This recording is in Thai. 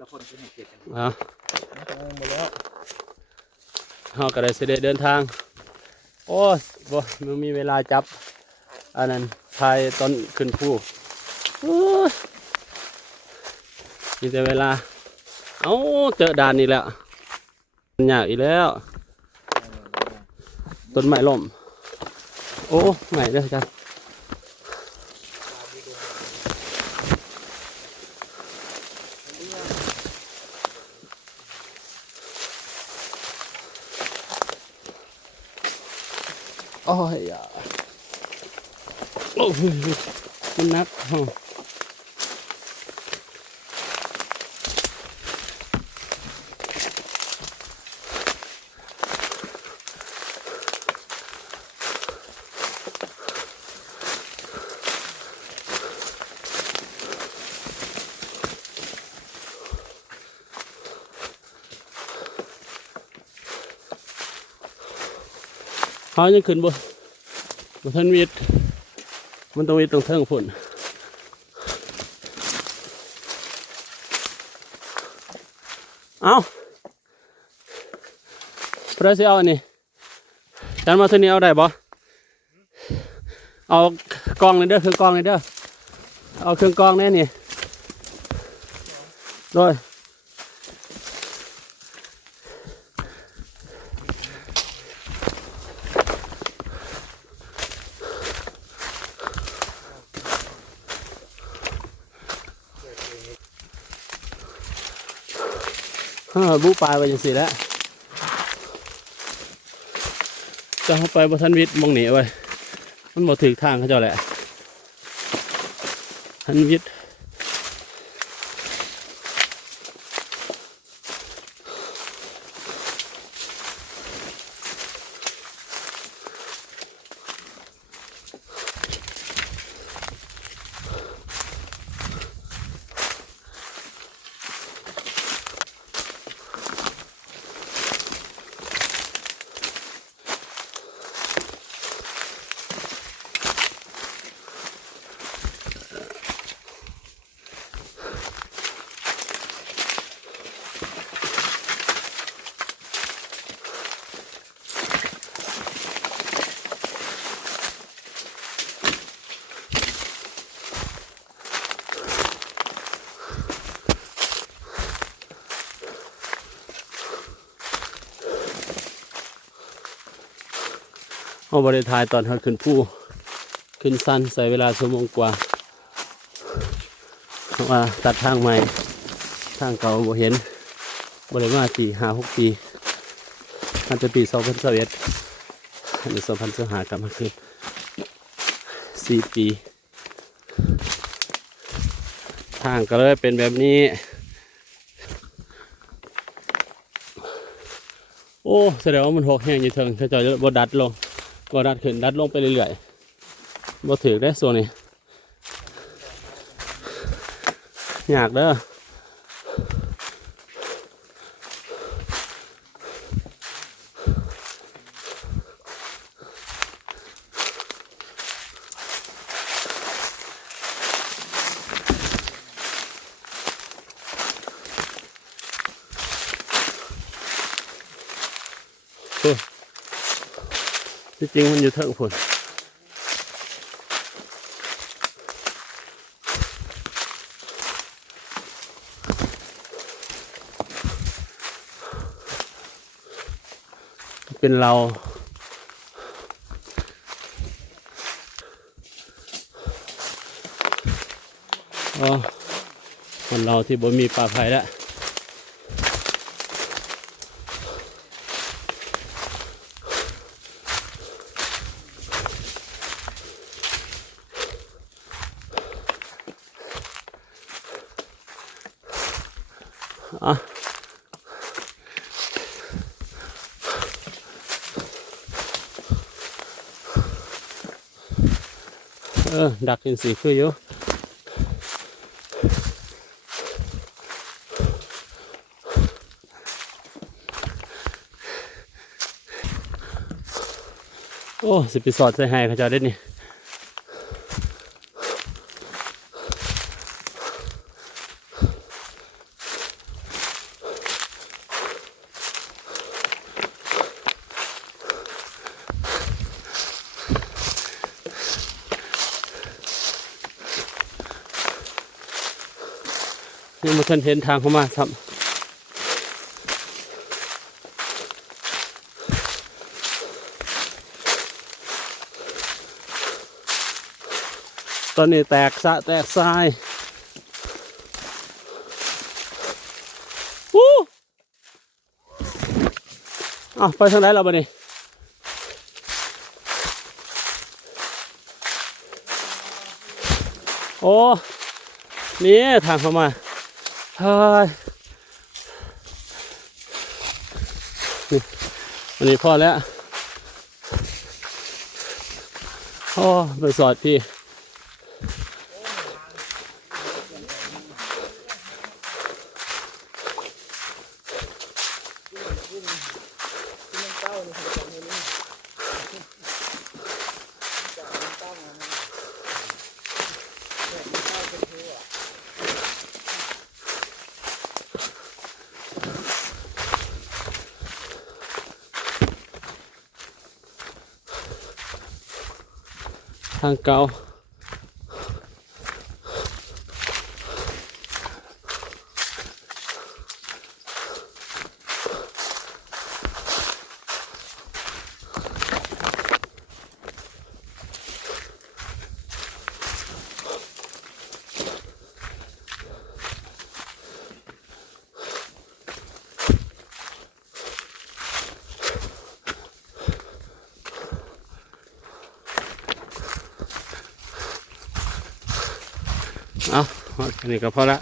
ละคนที่ให้เกียรติกันเอาหมดแล้วเฮาก็ได้เสด็จเดินทาง โอ้ยบ่มันมีเวลาจับ อันนั้นทายตอนขึ้นภูโอ้ยมีแต่เวลา เอ้าเจอด่านนี่แล้วมันยากอีกแล้ว ต้นไม้ล่ม โอ้ไงเด้อจ้ะ โอ้ยอะโอ้ยมันหนัก เฮาเขายังขึ้นบ่บ่ทันวิทย์มันต้องวิทย์ตรงเทิงพุ่นเอาพระสิเอาอันนี้จันมาเท่านี้เอาได้บ่เอากองเลยเด้อเครื่องกองเลยเด้อเอาเครื่องกองแน่นี่โดย บูปลายไปจังสิแล้วจะเข้าไปบทันวิทย์มองหนีไว้มันบ่ถือทางเขาเจ้าแหละทันวิทย์ เอาบริทายตอนเขาขึ้นผู้ขึ้นสั้นใส่เวลาชั่วโมงกว่าเพราะว่าตัดทางใหม่ทางเก่าบ่เห็นบริมาปีห้าหกปีมันจะปีสองพันสิบเอ็ดอันนี้สองพันสิบห้ากลับมาขึ้นสี่ปี ทางก็เลยเป็นแบบนี้ โอ้แสดงว่ามันหกแห้งอยู่เทิงเขาเจะบดัดลง ก็ดัดขึ้นดัดลงไปเรื่อยๆบ่ถือได้ส่วนนี้อยากเด้อ ที่จริงมันอยู่เทิงผลเป็นเราอ๋อคนเราที่บ่มีปลาไผ่แล้ว อะเออดักกินสีคืออยู่โอ้สิไปสอดใส่ให้เขาเจะได้นี่ ยังไม่เคยเห็นทางเข้ามาครับตอนนี้แตกสะแตกทรายวู้อ้าวไปทางไหนเราบ้านี่โอ้ นี่ทางเข้ามา เฮ้ยวันนี้พอแล้ว โอ้ไปสอดพี่ ทางเก่าเอา อันนี้ก็พอละ